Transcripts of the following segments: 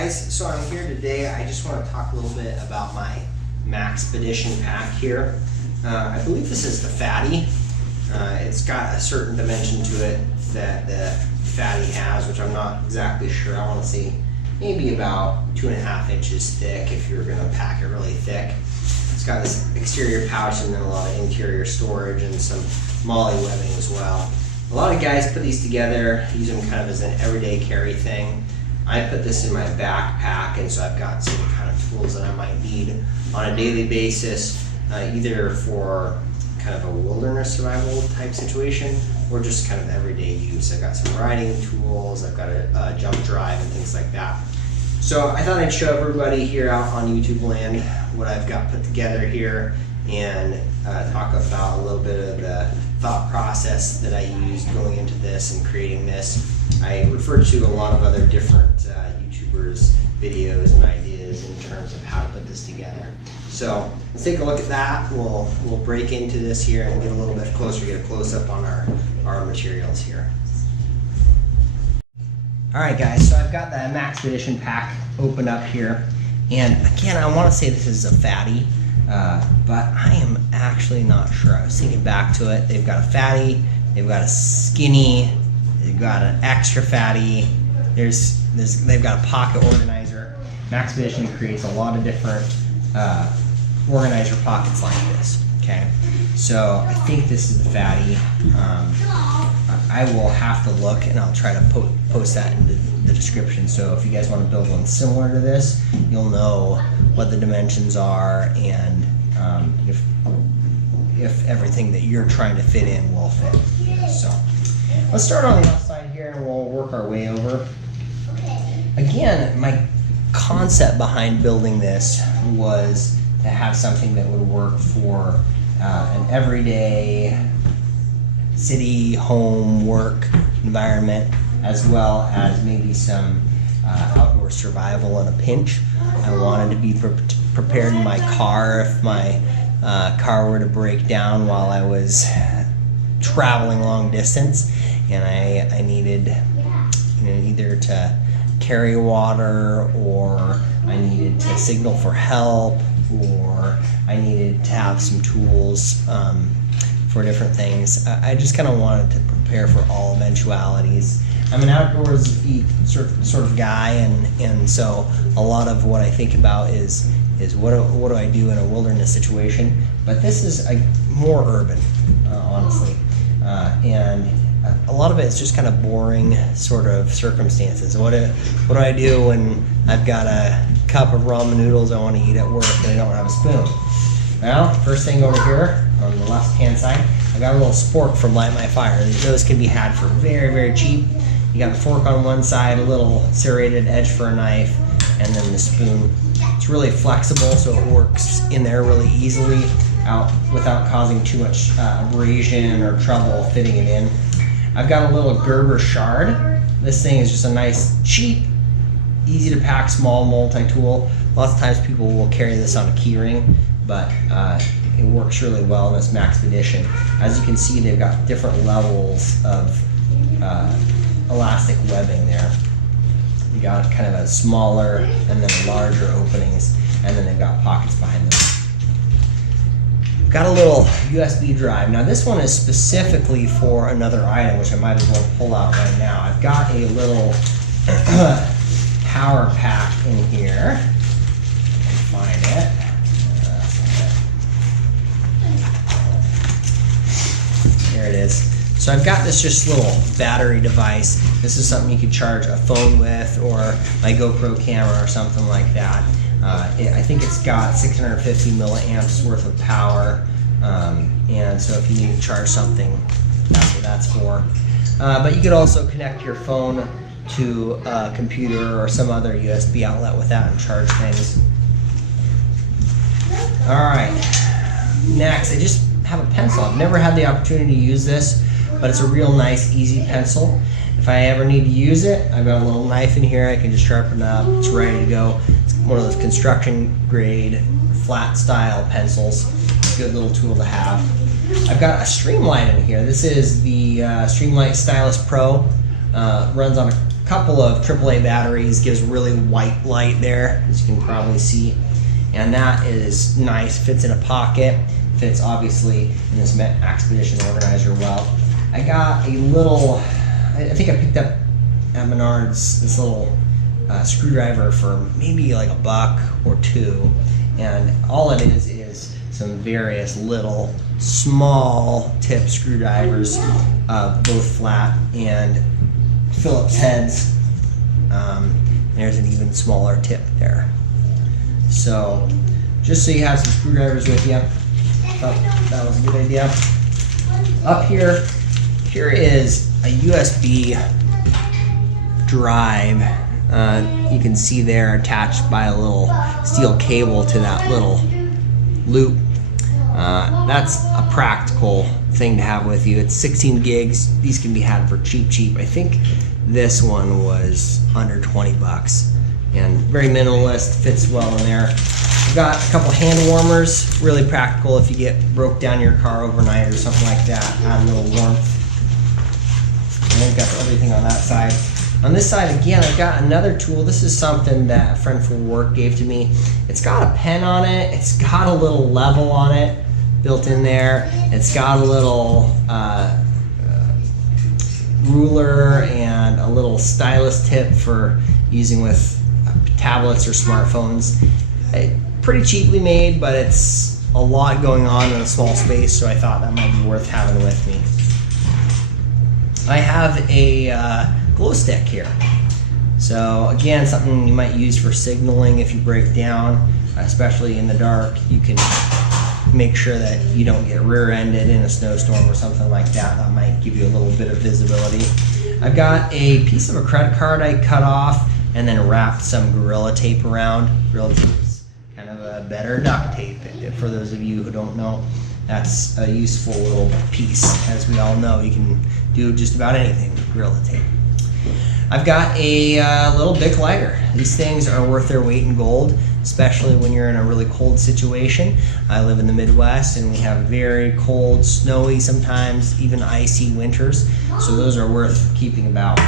guys, so I'm here today. I just want to talk a little bit about my Maxpedition pack here. I believe this is the Fatty. It's got a certain dimension to it that the Fatty has, which I'm not exactly sure. I want to say maybe about 2.5 inches thick if you're going to pack it really thick. It's got this exterior pouch and then a lot of interior storage and some MOLLE webbing as well. A lot of guys put these together, use them kind of as an everyday carry thing. I put this in my backpack, and so I've got some kind of tools that I might need on a daily basis, either for kind of a wilderness survival type situation or just kind of everyday use. I've got some riding tools, I've got a jump drive and things like that. So I thought I'd show everybody here out on YouTube land what I've got put together here and talk about a little bit of the thought process that I used going into this and creating this. I refer to a lot of other different YouTubers' videos and ideas in terms of how to put this together. So let's take a look at that. We'll break into this here and get a little bit closer, get a close-up on our materials here. Alright guys, so I've got the Maxpedition pack open up here, and again I want to say this is a Fatty, but I am actually not sure. I was thinking back to it. They've got a Fatty, they've got a skinny, they've got an extra Fatty, they've got a pocket organizer. Maxpedition creates a lot of different organizer pockets like this, okay? So I think this is the Fatty. I will have to look and I'll try to post that in the description. So if you guys want to build one similar to this, you'll know what the dimensions are and if everything that you're trying to fit in will fit. So let's start on the left side here and we'll work our way over. Again, my concept behind building this was to have something that would work for an everyday city, home, work environment, as well as maybe some outdoor survival in a pinch. I wanted to be prepared in my car if my car were to break down while I was traveling long distance, and I needed either to carry water, or I needed to signal for help, or I needed to have some tools for different things. I just kind of wanted to prepare for all eventualities. I'm an outdoorsy sort of guy, and so a lot of what I think about is what do I do in a wilderness situation. But this is more urban, honestly, and a lot of it is just kind of boring sort of circumstances. What do I do when I've got a cup of ramen noodles I want to eat at work and I don't have a spoon? Well, first thing over here on the left hand side, I got a little spork from Light My Fire. Those can be had for very, very cheap. You got the fork on one side, a little serrated edge for a knife, and then the spoon. It's really flexible, so it works in there really easily without causing too much abrasion or trouble fitting it in. I've got a little Gerber shard. This thing is just a nice, cheap, easy to pack, small multi-tool. Lots of times people will carry this on a keyring, but it works really well in this Maxpedition. As you can see, they've got different levels of elastic webbing there. You got kind of a smaller and then larger openings, and then they've got pockets behind them. Got a little USB drive. Now this one is specifically for another item, which I might as well pull out right now. I've got a little power pack in here. I can find it. There it is. So I've got this just little battery device. This is something you could charge a phone with, or my GoPro camera or something like that. I think it's got 650 milliamps worth of power, and so if you need to charge something, that's what that's for. But you could also connect your phone to a computer or some other USB outlet with that and charge things. Alright, next I just have a pencil. I've never had the opportunity to use this, but it's a real nice, easy pencil. If I ever need to use it, I've got a little knife in here. I can just sharpen it up. It's ready to go. It's one of those construction grade, flat style pencils. Good little tool to have. I've got a Streamlight in here. This is the Streamlight Stylus Pro. Runs on a couple of AAA batteries, gives really white light there, as you can probably see. And that is nice, fits in a pocket, fits obviously in this Maxpedition organizer well. I got a little, I think I picked up at Menards this little screwdriver for maybe like $1 or $2, and all it is some various little small tip screwdrivers, both flat and Phillips heads. There's an even smaller tip there. So just so you have some screwdrivers with you, that was a good idea. Up here is a USB drive. You can see there attached by a little steel cable to that little loop. That's a practical thing to have with you. It's 16 gigs. These can be had for cheap. I think this one was under 20 bucks, and very minimalist, fits well in there. I've got a couple hand warmers, really practical if you get broke down your car overnight or something like that, add a little warmth. And then got everything on that side. On this side, again, I've got another tool. This is something that a friend from work gave to me. It's got a pen on it. It's got a little level on it built in there. It's got a little ruler and a little stylus tip for using with tablets or smartphones. Pretty cheaply made, but it's a lot going on in a small space, so I thought that might be worth having with me. I have a glow stick here. So again, something you might use for signaling if you break down, especially in the dark. You can make sure that you don't get rear-ended in a snowstorm or something like that. That might give you a little bit of visibility. I've got a piece of a credit card I cut off and then wrapped some Gorilla Tape around. Gorilla Tape's kind of a better duct tape, for those of you who don't know. That's a useful little piece. As we all know, you can do just about anything with Gorilla Tape. I've got a little Bic lighter. These things are worth their weight in gold, especially when you're in a really cold situation. I live in the Midwest and we have very cold, snowy, sometimes even icy winters, so those are worth keeping about.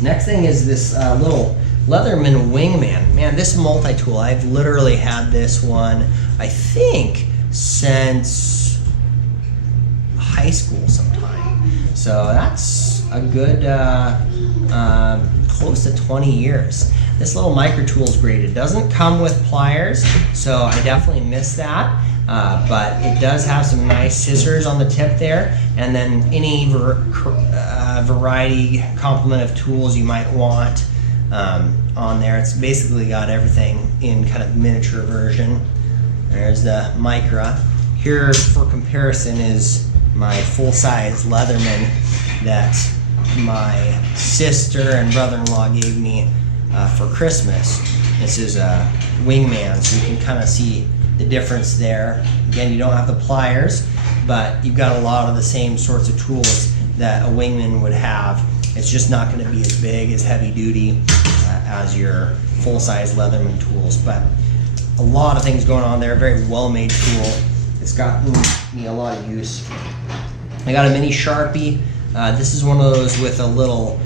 Next thing is this little Leatherman Wingman. Man, this multi-tool, I've literally had this one, I think, since high school sometime. So that's a good close to 20 years. This little micro tool is great. It doesn't come with pliers, so I definitely miss that. But it does have some nice scissors on the tip there, and then any variety complement of tools you might want on there. It's basically got everything in kind of miniature version. There's the Micra. Here for comparison is my full-size Leatherman that my sister and brother-in-law gave me for Christmas. This is a Wingman, so you can kind of see the difference there. Again, you don't have the pliers, but you've got a lot of the same sorts of tools that a Wingman would have. It's just not going to be as big, as heavy duty as your full-size Leatherman tools, but a lot of things going on there. Very well-made tool. It's gotten me a lot of use. I got a mini Sharpie. This is one of those with a little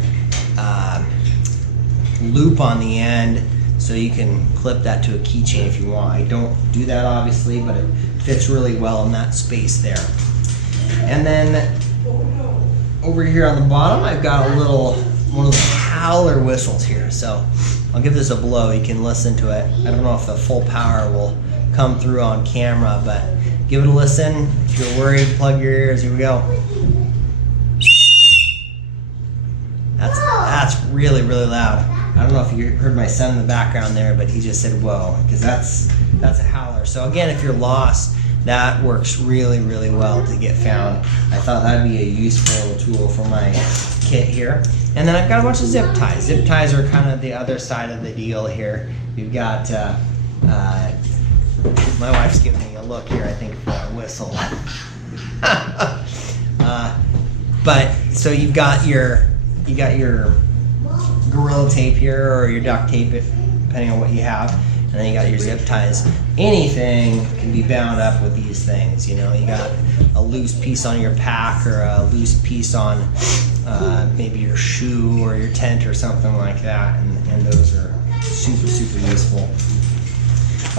loop on the end, so you can clip that to a keychain if you want. I don't do that obviously, but it fits really well in that space there. And then over here on the bottom, I've got a little one of those howler whistles here. So I'll give this a blow. You can listen to it. I don't know if the full power will come through on camera, but give it a listen. If you're worried, plug your ears. Here we go. That's really, really loud. I don't know if you heard my son in the background there, but he just said whoa, because that's a howler. So again, if you're lost, that works really, really well to get found. I thought that'd be a useful little tool for my kit here. And then I've got a bunch of zip ties. Zip ties are kind of the other side of the deal here. You've got, my wife's giving me a look here, I think, for that whistle. But so you've got your Gorilla Tape here, or your duct tape, depending on what you have. and then you got your zip ties. Anything can be bound up with these things. You know, you got a loose piece on your pack or a loose piece on maybe your shoe or your tent or something like that, and those are super, super useful.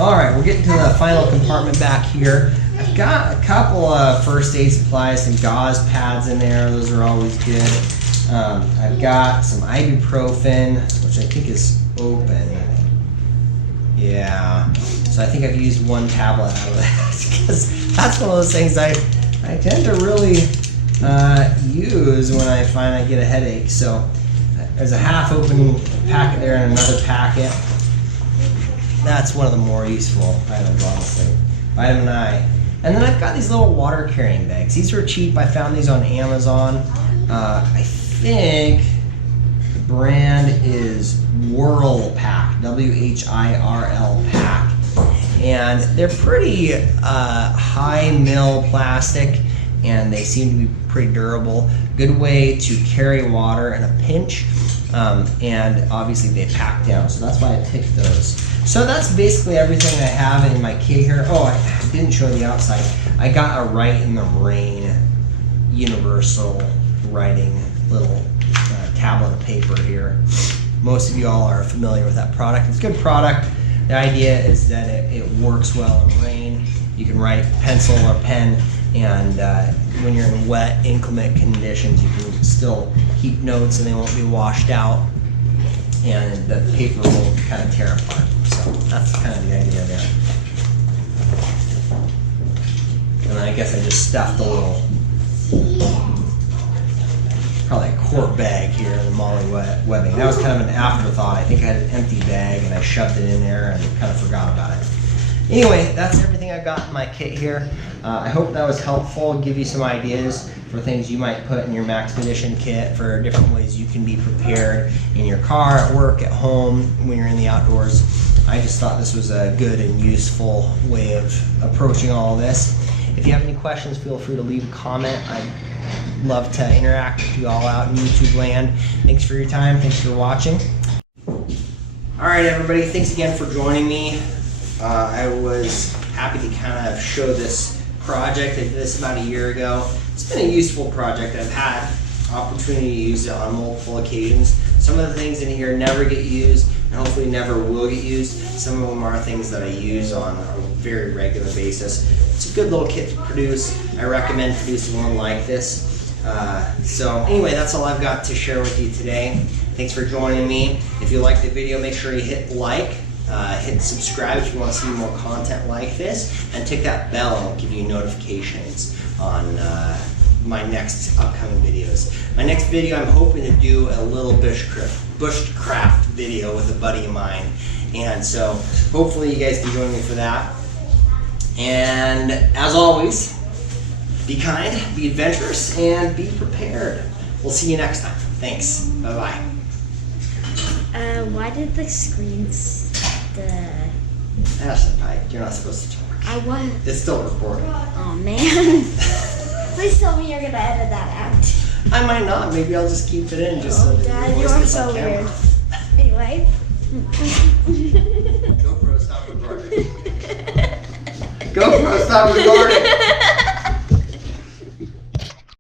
All right, we're getting to the final compartment back here. I've got a couple of first aid supplies, some gauze pads in there. Those are always good. I've got some ibuprofen, which I think is open. Yeah, so I think I've used one tablet out of that because that's one of those things I tend to really use when I find I get a headache. So there's a half open packet there and another packet. That's one of the more useful items, honestly. Vitamin I. And then I've got these little water carrying bags. These were cheap. I found these on Amazon. I think the brand is Whirl Pack, WHIRL Pack. And they're pretty high mil plastic, and they seem to be pretty durable. Good way to carry water in a pinch. And obviously they pack down, so that's why I picked those. So that's basically everything I have in my kit here. Oh, I didn't show the outside. I got a Write in the Rain universal writing little tablet of paper here. Most of you all are familiar with that product. It's a good product. The idea is that it works well in rain. You can write pencil or pen, and when you're in wet, inclement conditions, you can still keep notes and they won't be washed out, and the paper will kind of tear apart. So that's kind of the idea there. And I guess I just stuffed a little, probably a quart bag here in the Molly webbing. That was kind of an afterthought. I think I had an empty bag and I shoved it in there and kind of forgot about it. Anyway, that's everything I've got in my kit here. I hope that was helpful, give you some ideas for things you might put in your Maxpedition kit for different ways you can be prepared in your car, at work, at home, when you're in the outdoors. I just thought this was a good and useful way of approaching all of this. If you have any questions, feel free to leave a comment. I'd love to interact with you all out in YouTube land. Thanks for your time. Thanks for watching. All right, everybody. Thanks again for joining me. I was happy to kind of show this project. I did this about a year ago. It's been a useful project. I've had opportunity to use it on multiple occasions. Some of the things in here never get used and hopefully never will get used. Some of them are things that I use on a very regular basis. It's a good little kit to produce. I recommend producing one like this. So anyway, that's all I've got to share with you today. Thanks for joining me. If you liked the video, make sure you hit like. Hit subscribe if you want to see more content like this, and tick that bell and it'll give you notifications on my next upcoming videos. My next video, I'm hoping to do a little bushcraft video with a buddy of mine, and so hopefully you guys can join me for that. And as always, be kind, be adventurous, and be prepared. We'll see you next time. Thanks. Bye-bye. Why did the screens... Ashley, you're not supposed to talk. I was. It's still recording. Oh man. Please tell me you're gonna edit that out. I might not. Maybe I'll just keep it in just so that Dad, your you voice are gets so on camera. weird. Anyway. GoPro, stop recording. GoPro, stop recording.